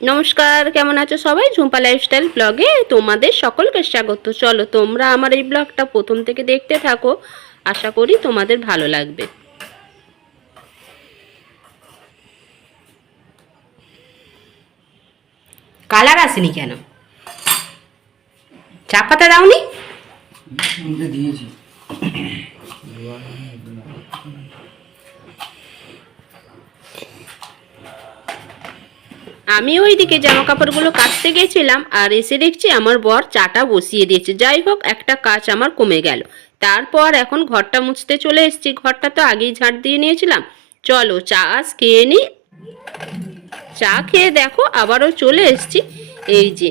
নমস্কার, কেমন আছো সবাই? ঝুম্পা লাইফস্টাইল ব্লগে তোমাদের সকলকে স্বাগত। চলো তোমরা আমার এই ব্লগটা প্রথম থেকে দেখতে থাকো, আশা করি তোমাদের ভালো লাগবে। কালার আসেনি কেন? চা পাতা দাওনি? দিয়েছি। আমি ওইদিকে জামা কাপড়গুলো কাচতে গেছিলাম আর এসে দেখছি আমার বর চাটা বসিয়ে দিয়েছে। যাই হোক, একটা কাজ আমার কমে গেল। তারপর এখন ঘরটা মুছতে চলে এসেছি। ঘরটা তো আগেই ঝাড় দিয়ে নিয়েছিলাম। চলো চা খেয়ে নিই। চা খেয়ে দেখো আবারও চলে এসেছি। এই যে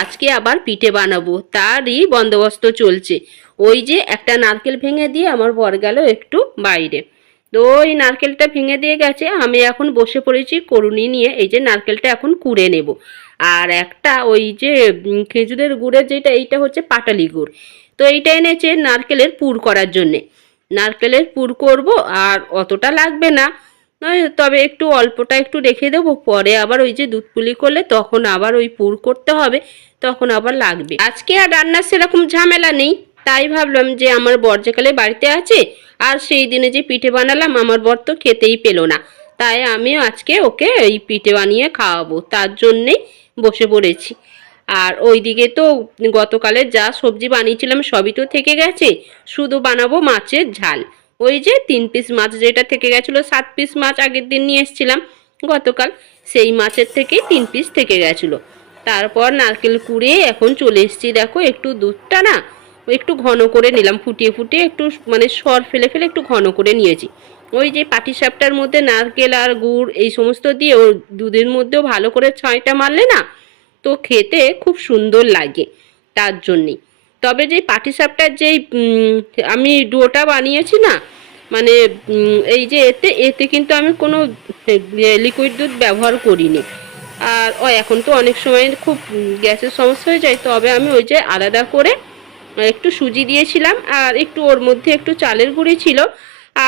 আজকে আবার পিঠে বানাবো, তারই বন্দোবস্ত চলছে। ওই যে একটা নারকেল ভেঙে দিয়ে আমার বর গেল একটু বাইরে, তো ওই নারকেলটা ভেঙে দিয়ে গেছে। আমি এখন বসে পড়েছি করুনি নিয়ে। এই যে নারকেলটা এখন কুড়ে নেব। আর একটা ওই যে খেজুরের গুড়ের যেটা, এইটা হচ্ছে পাটালি গুড়। তো এইটা এনেছে নারকেলের পুর করার জন্যে। নারকেলের পুর করব, আর অতটা লাগবে না, তবে একটু অল্পটা একটু রেখে দেবো। পরে আবার ওই যে দুধ পুলি করলে তখন আবার ওই পুর করতে হবে, তখন আবার লাগবে। আজকে আর রান্নার সেরকম ঝামেলা নেই, তাই ভাবলাম যে আমার বর যেকালে বাড়িতে আছে, আর সেই দিনে যে পিঠে বানালাম আমার বর তো খেতেই পেলো না, তাই আমিও আজকে ওকে এই পিঠে বানিয়ে খাওয়াবো, তার জন্যেই বসে পড়েছি। আর ওইদিকে তো গতকালের যা সবজি বানিয়েছিলাম সবই তো থেকে গেছে, শুধু বানাবো মাছের ঝাল। ওই যে 3 পিস মাছ যেটা থেকে গেছিলো, 7 পিস মাছ আগের দিন নিয়ে এসেছিলাম গতকাল, সেই মাছের থেকেই 3 পিস থেকে গেছিলো। তারপর নারকেল কুড়িয়ে এখন চলে এসেছি। দেখো একটু দুধটা না একটু ঘন করে নিলাম, ফুটিয়ে ফুটিয়ে একটু মানে সর ফেলে ফেলে একটু ঘন করে নিয়েছি। ওই যে পাটিসাপটার মধ্যে নারকেল আর গুড় এই সমস্ত দিয়ে ওর দুধের মধ্যেও ভালো করে ছাইটা মারলে না, তো খেতে খুব সুন্দর লাগে, তার জন্যেই। তবে যে পাটিসাপটার যেই আমি ডোটা বানিয়েছি না, মানে এই যে এতে এতে কিন্তু আমি কোনো লিকুইড দুধ ব্যবহার করিনি। আর এখন তো অনেক সময় খুব গ্যাসের সমস্যা হয়ে যায়, তবে আমি ওই যে আলাদা করে একটু সুজি দিয়েছিলাম, আর একটু ওর মধ্যে একটু চালের গুঁড়ি ছিল,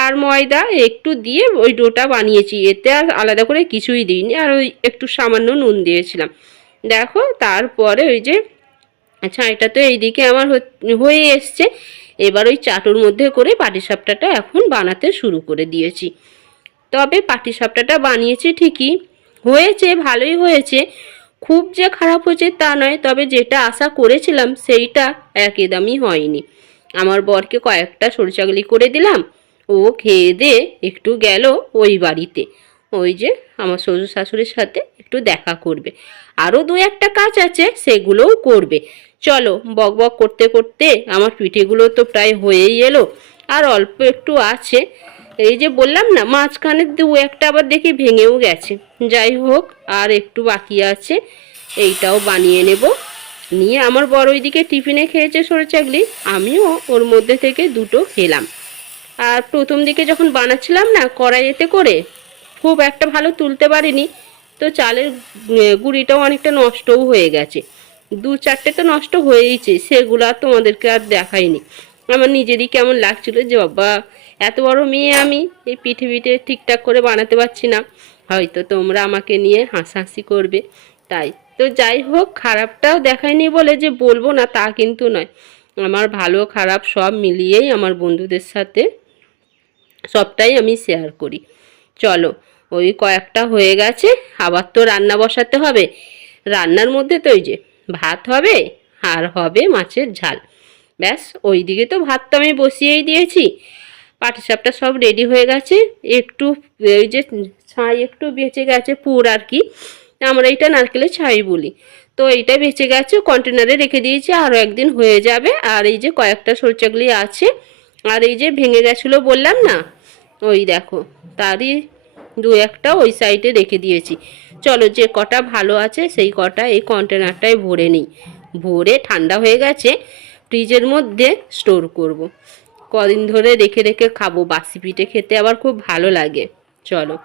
আর ময়দা একটু দিয়ে ওই ডোটা বানিয়েছি। এতে আর আলাদা করে কিছুই দিইনি, আর ওই একটু সামান্য নুন দিয়েছিলাম। দেখো তারপরে ওই যে ছাইটা তো এইদিকে আমার হয়ে এসছে। এবার ওই চাটুর মধ্যে করে পাটিসাপটাটা এখন বানাতে শুরু করে দিয়েছি। তবে পাটিসাপটাটা বানিয়েছি ঠিকই, হয়েছে ভালোই হয়েছে, খুব যে খারাপ হয়েছে তা নয়, তবে যেটা আশা করেছিলাম সেইটা একদমই হয়নি। আমার বরকে কয়েকটা সরষাগুলি করে দিলাম, ও খেয়ে দিয়ে একটু গেল ওই বাড়িতে, ওই যে আমার শ্বশুর শাশুড়ির সাথে একটু দেখা করবে। আরও 2-1টা কাজ আছে, সেগুলোও করবে। চলো বক বক করতে করতে আমার পিঠেগুলো তো প্রায় হয়েই এলো, আর অল্প একটু আছে। এই যে বললাম না, মাঝখানে 2-1টা আবার দেখি ভেঙেও গেছে। যাই হোক, আর একটু বাকি আছে, এইটাও বানিয়ে নেব। নিয়ে আমার বড় ওইদিকে টিফিনে খেয়েছে সরে চাকলি, আমিও ওর মধ্যে থেকে দুটো খেলাম। আর প্রথম দিকে যখন বানাচ্ছিলাম না কড়াইতে করে, খুব একটা ভালো তুলতে পারিনি, তো চালের গুঁড়িটাও অনেকটা নষ্টও হয়ে গেছে। 2-4টে তো নষ্ট হয়েইছে, সেগুলো আর তোমাদেরকে আর দেখাইনি। আমার নিজেরই কেমন লাগছিল যে বাবা, এত বড় মেয়ে আমি, এই পিঠে পিঠে ঠিকঠাক করে বানাতে পারছি না, হয়তো তোমরা আমাকে নিয়ে হাসাহাসি করবে। তাই তো যাই হোক, খারাপটাও দেখায়নি বলে যে বলবো না তা কিন্তু নয়। আমার ভালো খারাপ সব মিলিয়েই আমার বন্ধুদের সাথে সবটাই আমি শেয়ার করি। চলো ওই কয়েকটা হয়ে গেছে, আবার তো রান্না বসাতে হবে। রান্নার মধ্যে তো ওই যে ভাত হবে, আর হবে মাছের ঝাল। ব্যাস, ওই দিকে তো ভাত তো আমি বসিয়েই দিয়েছি। পাটিসাপটা সব রেডি হয়ে গেছে। একটু ওই যে ছাই একটু বেঁচে গেছে, পুর আর কি, আমরা এইটা নারকেলের ছাই বলি। তো এইটা বেঁচে গেছে, কন্টেনারে রেখে দিয়েছি, আরও একদিন হয়ে যাবে। আর এই যে কয়েকটা সরচাগুলি আছে, আর এই যে ভেঙে গেছিলো বললাম না, ওই দেখো তারই 2-1টা ওই সাইডে রেখে দিয়েছি। চলো যে কটা ভালো আছে সেই কটা এই কন্টেনারটায় ভরে নিই, ভরে ঠান্ডা হয়ে গেছে ফ্রিজের মধ্যে স্টোর করব। কদিন ধরে রেখে রেখে খাবো, বাসি পিঠে খেতে আবার খুব ভালো লাগে। চলো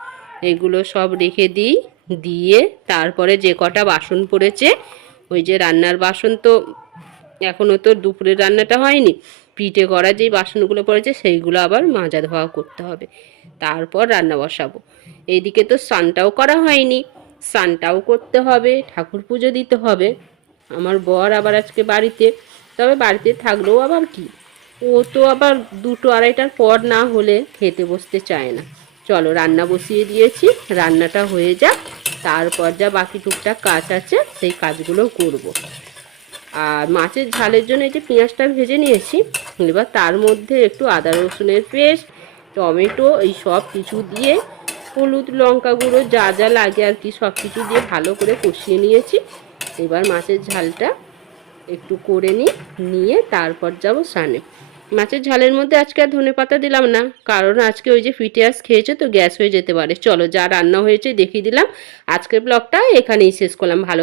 এগুলো সব রেখে দিই, দিয়ে তারপরে যে কটা বাসন পড়েছে, ওই যে রান্নার বাসন তো এখনও তো দুপুরের রান্নাটা হয়নি, পিঠে করা যেই বাসনগুলো পড়েছে সেইগুলো আবার মাজা ধোয়া করতে হবে, তারপর রান্না বসাবো। এইদিকে তো স্নানটাও করা হয়নি, স্নানটাও করতে হবে, ঠাকুর পুজো দিতে হবে। আমার বর আবার আজকে বাড়িতে, তবে বাড়িতে থাকলেও আবার কি, ও তো আবার 2-2:30টার পর না হলে খেতে বসতে চায় না। চলো রান্না বসিয়ে দিয়েছি, রান্নাটা হয়ে যাক, তারপর যা বাকি টুকটাক কাজ আছে সেই কাজগুলো করব। আর মাছের ঝালের জন্য এই যে পেঁয়াজটা ভেজে নিয়েছি, এবার তার মধ্যে একটু আদা রসুনের পেস্ট, টমেটো, এই সব কিছু দিয়ে হলুদ লঙ্কা গুঁড়ো যা যা লাগে আর কি সব কিছু দিয়ে ভালো করে কষিয়ে নিয়েছি। এবার মাছের ঝালটা একটু করে নিয়ে তারপর যাব স্নানে। মাছের ঝালের মধ্যে আজকে আর ধনেপাতা দিলাম না, কারণ আজকে ওই যে ফিটিয়াস খেয়েছে তো গ্যাস হয়ে যেতে পারে। চলো যা রান্না হয়েছে দেখিয়ে দিলাম। আজকের ব্লগটা এখানেই শেষ করলাম। ভালো